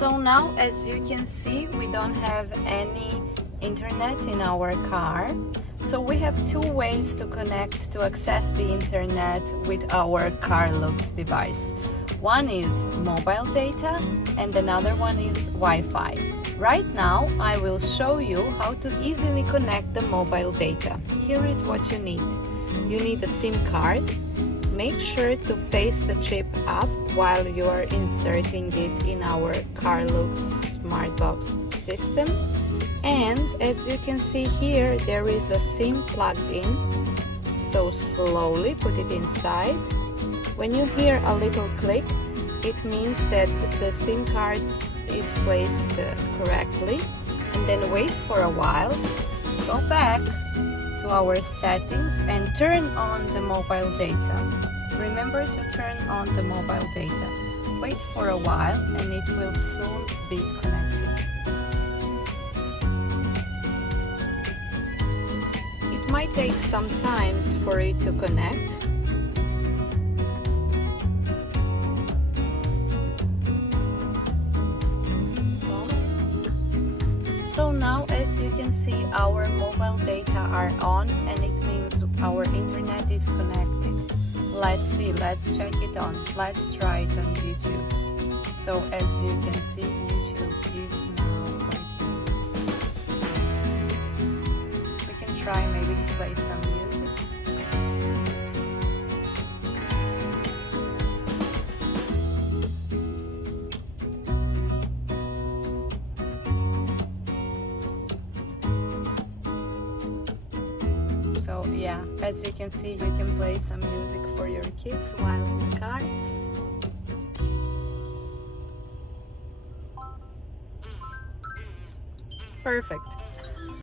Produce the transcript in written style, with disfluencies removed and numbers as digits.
So now, as you can see, we don't have any internet in our car. So we have two ways to connect to access the internet with our CARLUEX device. One is mobile data and another one is Wi-Fi. Right now I will show you how to easily connect the mobile data. Here is what you need. You need a SIM card. Make sure to face the chip up while you are inserting it in our CARLUEX smart box system. And as you can see here, there is a SIM plugged in. So slowly put it inside. When you hear a little click, it means that the SIM card is placed correctly. And then wait for a while. Go back to our settings and turn on the mobile data. Remember to turn on the mobile data. Wait for a while and it will soon be connected. It might take some time for it to connect. So now, as you can see, our mobile data are on and it means our internet is connected. Let's see, let's check it on. Let's try it on YouTube. So as you can see, YouTube is now working. We can try maybe to play some music. So yeah, as you can see, you can play some music for your kids while in the car. Perfect.